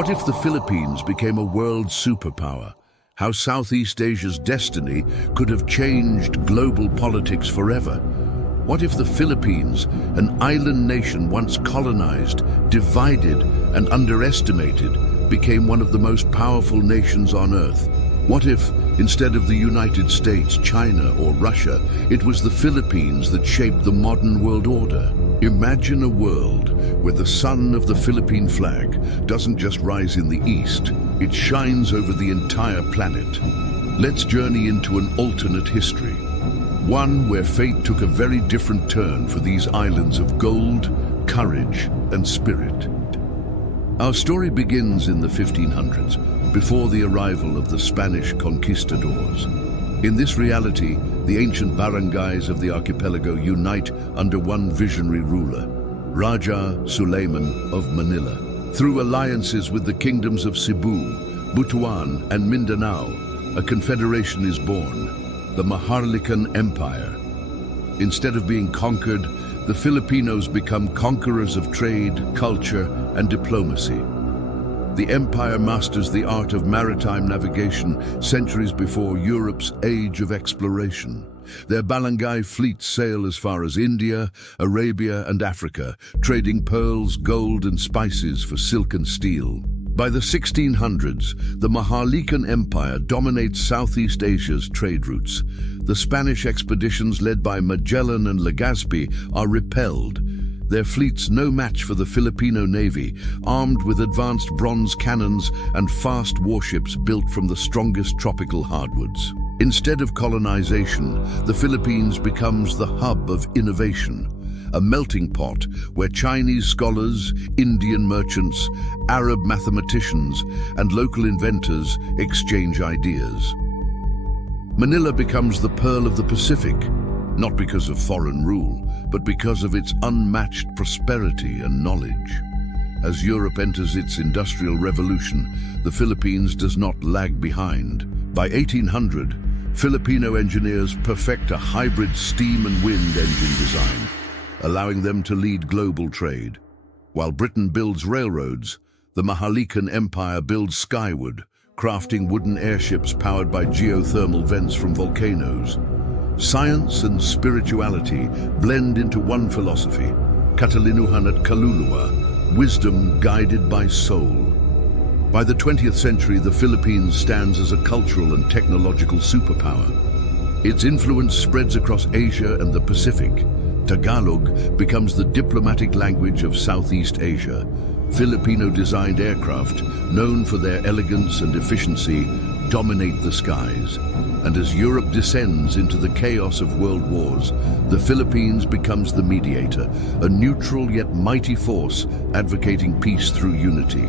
What if the Philippines became a world superpower? How Southeast Asia's destiny could have changed global politics forever? What if the Philippines, an island nation once colonized, divided, and underestimated, became one of the most powerful nations on Earth? What if, instead of the United States, China, or Russia, it was the Philippines that shaped the modern world order? Imagine a world where the sun of the Philippine flag doesn't just rise in the east, it shines over the entire planet. Let's journey into an alternate history. One where fate took a very different turn for these islands of gold, courage, and spirit. Our story begins in the 1500s, before the arrival of the Spanish conquistadors. In this reality, the ancient barangays of the archipelago unite under one visionary ruler, Raja Suleiman of Manila. Through alliances with the kingdoms of Cebu, Butuan, and Mindanao, a confederation is born, the Maharlikan Empire. Instead of being conquered, the Filipinos become conquerors of trade, culture, and diplomacy. The empire masters the art of maritime navigation centuries before Europe's age of exploration. Their barangay fleets sail as far as India, Arabia, and Africa, trading pearls, gold, and spices for silk and steel. By the 1600s, the Maharlikan Empire dominates Southeast Asia's trade routes. The Spanish expeditions led by Magellan and Legazpi are repelled, their fleets no match for the Filipino Navy, armed with advanced bronze cannons and fast warships built from the strongest tropical hardwoods. Instead of colonization, the Philippines becomes the hub of innovation, a melting pot where Chinese scholars, Indian merchants, Arab mathematicians, and local inventors exchange ideas. Manila becomes the pearl of the Pacific, not because of foreign rule, but because of its unmatched prosperity and knowledge. As Europe enters its industrial revolution, the Philippines does not lag behind. By 1800, Filipino engineers perfect a hybrid steam and wind engine design, allowing them to lead global trade. While Britain builds railroads, the Maharlikan Empire builds skyward, crafting wooden airships powered by geothermal vents from volcanoes. Science and spirituality blend into one philosophy, Katalinuhan at Kaluluwa, wisdom guided by soul. By the 20th century, the Philippines stands as a cultural and technological superpower. Its influence spreads across Asia and the Pacific. Tagalog becomes the diplomatic language of Southeast Asia. Filipino-designed aircraft, known for their elegance and efficiency, dominate the skies. And as Europe descends into the chaos of world wars, the Philippines becomes the mediator, a neutral yet mighty force advocating peace through unity.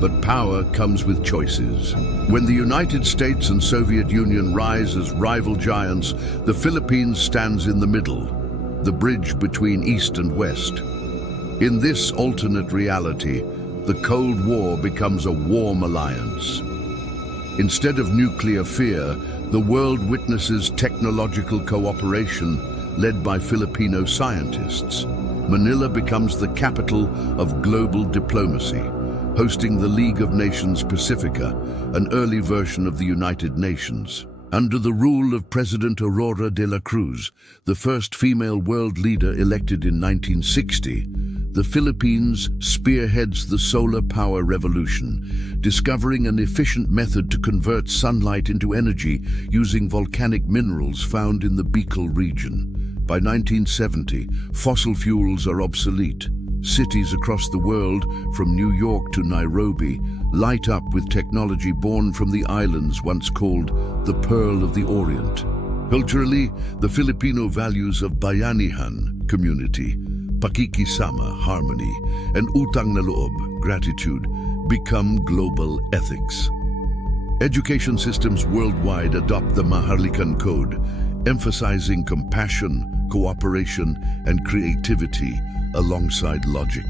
But power comes with choices. When the United States and Soviet Union rise as rival giants, the Philippines stands in the middle, the bridge between East and West. In this alternate reality, the Cold War becomes a warm alliance. Instead of nuclear fear, the world witnesses technological cooperation led by Filipino scientists. Manila becomes the capital of global diplomacy, hosting the League of Nations Pacifica, an early version of the United Nations. Under the rule of President Aurora de la Cruz, the first female world leader elected in 1960, the Philippines spearheads the solar power revolution, discovering an efficient method to convert sunlight into energy using volcanic minerals found in the Bicol region. By 1970, fossil fuels are obsolete. Cities across the world, from New York to Nairobi, light up with technology born from the islands once called the Pearl of the Orient. Culturally, the Filipino values of bayanihan, community, pakikisama, harmony, and utang na loob, gratitude, become global ethics. Education systems worldwide adopt the Maharlikan Code, emphasizing compassion, cooperation, and creativity alongside logic.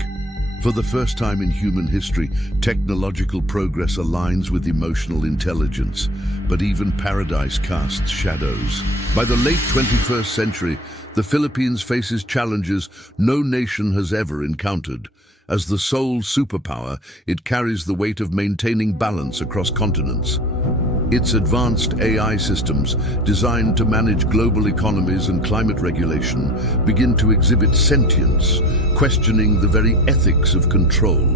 For the first time in human history, technological progress aligns with emotional intelligence, but even paradise casts shadows. By the late 21st century, the Philippines faces challenges no nation has ever encountered: As the sole superpower, it carries the weight of maintaining balance across continents. Its advanced AI systems, designed to manage global economies and climate regulation, begin to exhibit sentience, questioning the very ethics of control.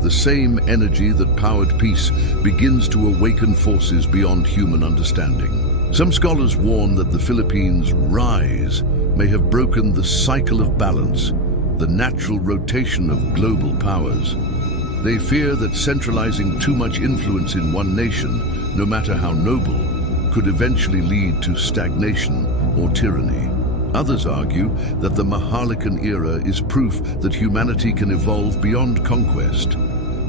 The same energy that powered peace begins to awaken forces beyond human understanding. Some scholars warn that the Philippines' rise may have broken the cycle of balance, the natural rotation of global powers. They fear that centralizing too much influence in one nation, no matter how noble, could eventually lead to stagnation or tyranny. Others argue that the Maharlikan era is proof that humanity can evolve beyond conquest,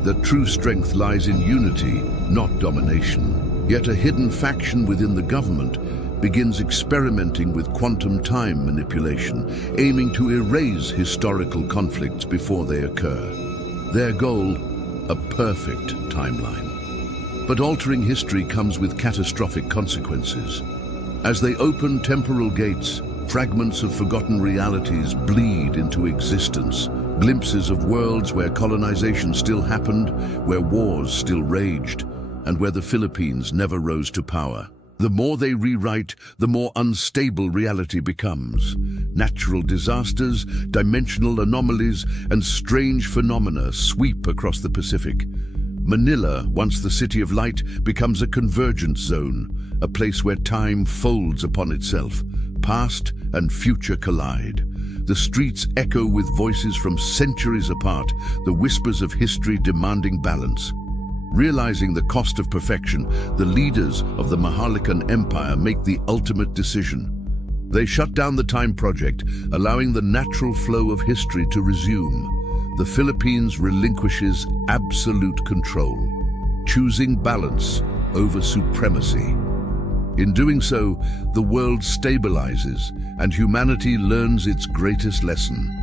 that true strength lies in unity, not domination. Yet a hidden faction within the government begins experimenting with quantum time manipulation, aiming to erase historical conflicts before they occur. Their goal, a perfect timeline. But altering history comes with catastrophic consequences. As they open temporal gates, fragments of forgotten realities bleed into existence, glimpses of worlds where colonization still happened, where wars still raged, and where the Philippines never rose to power. The more they rewrite, the more unstable reality becomes. Natural disasters, dimensional anomalies, and strange phenomena sweep across the Pacific. Manila, once the city of light, becomes a convergence zone, a place where time folds upon itself. Past and future collide. The streets echo with voices from centuries apart, the whispers of history demanding balance. Realizing the cost of perfection, the leaders of the Maharlikan Empire make the ultimate decision. They shut down the time project, allowing the natural flow of history to resume. The Philippines relinquishes absolute control, choosing balance over supremacy. In doing so, the world stabilizes and humanity learns its greatest lesson.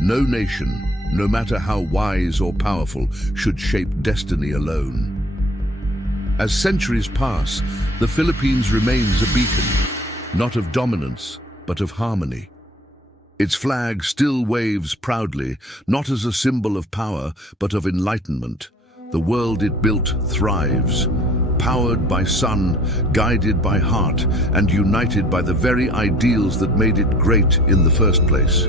No nation, no matter how wise or powerful, should shape destiny alone. As centuries pass, the Philippines remains a beacon, not of dominance, but of harmony. Its flag still waves proudly, not as a symbol of power, but of enlightenment. The world it built thrives, powered by sun, guided by heart, and united by the very ideals that made it great in the first place.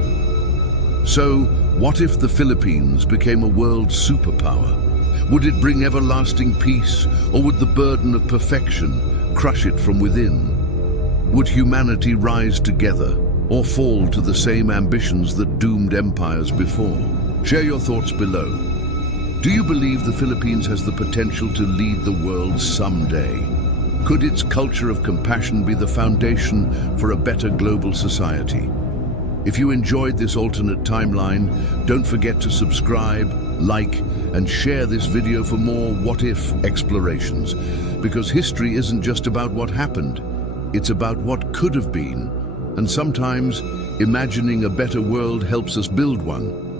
So, what if the Philippines became a world superpower? Would it bring everlasting peace, or would the burden of perfection crush it from within? Would humanity rise together, or fall to the same ambitions that doomed empires before? Share your thoughts below. Do you believe the Philippines has the potential to lead the world someday? Could its culture of compassion be the foundation for a better global society? If you enjoyed this alternate timeline, don't forget to subscribe, like, and share this video for more what-if explorations. Because history isn't just about what happened, it's about what could have been. And sometimes, imagining a better world helps us build one.